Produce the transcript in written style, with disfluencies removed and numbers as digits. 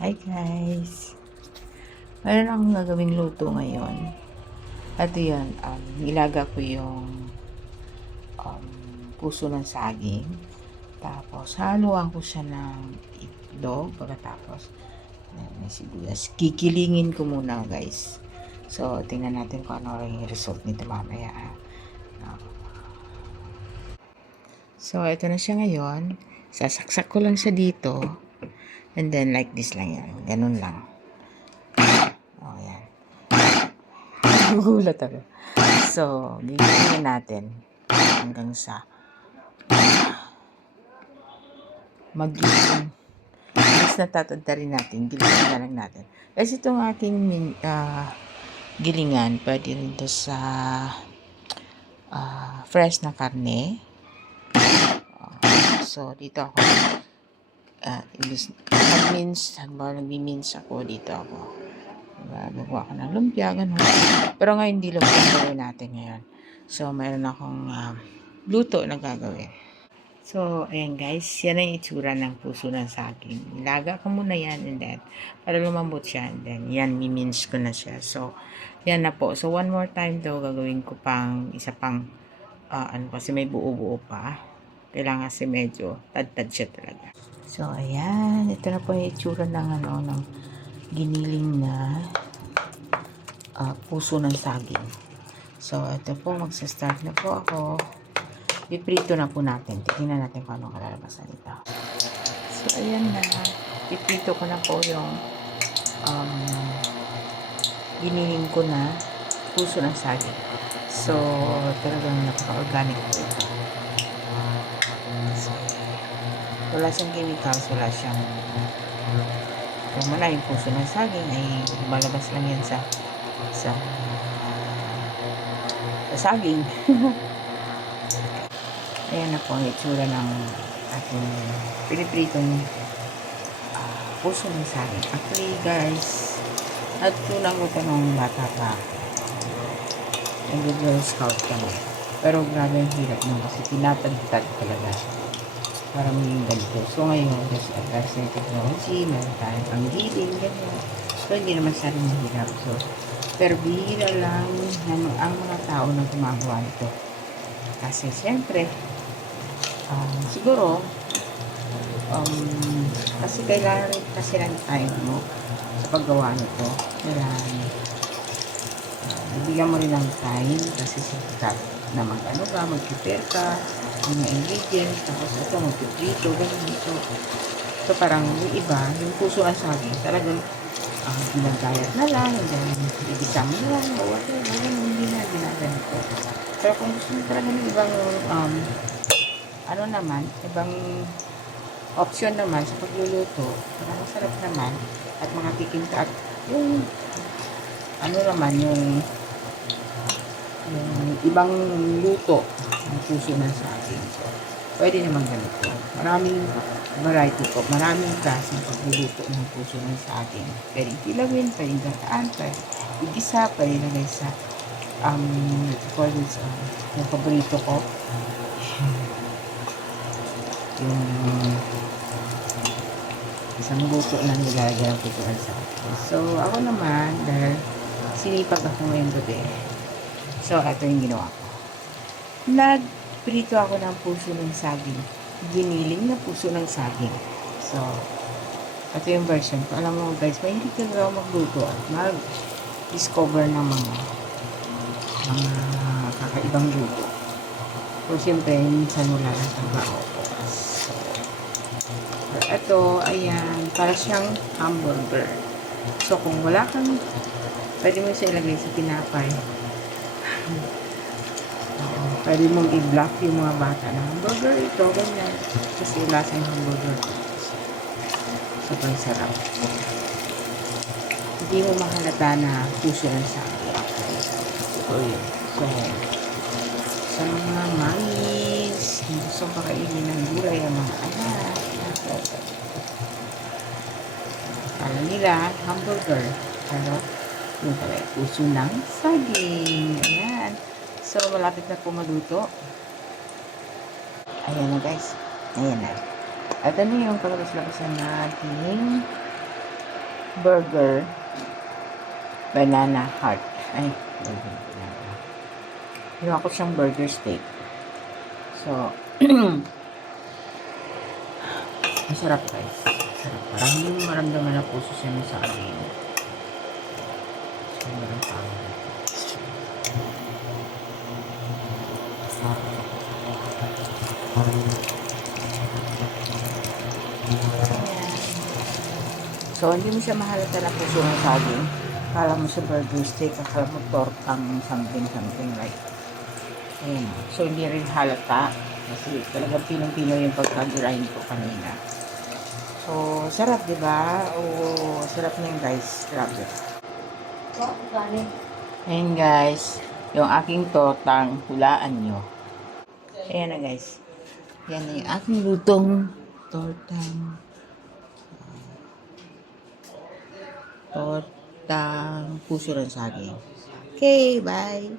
Hi guys! Meron akong gagawing luto ngayon. At yun, nilaga ko yung um, puso ng saging. Tapos, haluan ko siya ng itlog. Pagkatapos, may sibuyas. Kikilingin ko muna guys. So, tingnan natin kung ano rin yung result nito mamaya. So, ito na siya ngayon. Sasaksak ko lang siya dito. And then, like this lang yan. Ganun lang. O, yan. Gugulat ako. So, gigilingin natin hanggang sa magiging mas natatanda rin natin. Gilingin na lang natin. Kasi itong aking gilingan, pwede rin to sa fresh na karne. So, dito ako nagmi-mince ako dito ako. Gagawa ko ng lumpia, ganun. Pero ngayon, hindi lumpia gawin natin ngayon. So, mayroon akong luto na gagawin. So, ayan guys, yan ang itsura ng puso ng saging. Nilaga ko muna yan and then, para lumambot siya and then, yan, mimince ko na siya. So, yan na po. So, one more time daw, gagawin ko pang, isa pang, kasi may buo-buo pa. Kailangan kasi medyo tad-tad siya talaga. So, ayan, ito na po yung itsura ng, ng giniling na puso ng saging. So, ito po, magsa-start na po ako. Piprito na po natin. Tingnan natin kung anong kalalabasan nito. So, ayan na. Piprito ko na po yung giniling ko na puso ng saging. So, talagang napaka-organic po ito. So, wala siyang chemicals, wala siyang kung wala yung puso ng saging ay lumalabas lang yan sa saging. Ayan na po ang itsura ng ating pinipritong puso ng saging. Actually guys, natutunan ko ito nung bata pa. Nag-Girl Scout kami. Pero grabe ang hirap nung kasi tinatagtag talaga para maging ganito. So ngayon, kasi advance na technology, meron tayong pang-healing, ganyan. So hindi naman sa rin mahirap. So, pero bihira lang ang mga tao na gumagawa nito. Kasi siyempre, siguro, kasi kailangan rin kasi ng time mo sa paggawa nito. Kailangan, bibigyan mo rin ng time kasi sa na mag-prepare ka, yung mga ingredients, tapos ito, magpiprito, ganyan ito. So, parang yung iba, yung puso ang saging, talagang ginagayat na lang, and then, ibigam na lang, o whatever, hindi na ginaganito. Pero kung gusto mo talaga ng ibang, ibang option naman sa pagluluto, parang masarap naman, at mga tikim ka, at yung, yung ibang luto ng puso ng saging. So, pwede naman ganito. Maraming variety po. Maraming klase ng pagluluto ng puso ng saging. Pwede kilawin, pwede gataan, pwede igisa, pwede lagay sa yung paborito ko. Yung isang luto na nilalagay ng puso ng saging. So, ako naman, dahil sinipag ako ngayon gabi, so, ito yung ginawa ko. Nagprito ako ng puso ng saging. Giniling na puso ng saging. So, ito yung version ko. Alam mo guys, mahilig ka daw magluto at mag-discover ng mga kakaibang luto. So, siyempre, minsan wala lang trabaho ko. So, ito, ayan, para siyang hamburger. So, kung wala kang, pwede mo siya ilagay sa tinapay. Pwede mong i-block yung mga bata na hamburger ito, ganyan. Kasi lasa yung hamburger ko. Sobrang sarap. Hindi mo mahalata na puso ng saging. Ito yun. So, sa mga mais, gusto pakainin ng gulay ang mga anak. Kala nila, hamburger. Pero, yung pala, puso ng saging. Ayan. So, malapit na po maluto. Ayan na guys. Ayan na. At ano yung palabas-labasan natin burger, banana heart. Ay, burger, banana. Ginawa ko siyang burger steak. So, masarap guys. Masarap. Parang hindi mo maramdaman na puso siya ng saging. Sobrang tawag. So, hindi mo siya mahalata na puso ng saging. Akala mo sa burger steak, akala mo tortang something like. Ayan. So, hindi rin halata. Kasi talagang pinong-pino yung pagka-grind ko kanina. So, sarap, di ba? Oo, sarap na yun, guys. Grabe. Ayan, guys. Yung aking tortang, hulaan nyo. Ayan na, guys. Yan na yung aking lutong tortang puso ng saging. Okay, bye.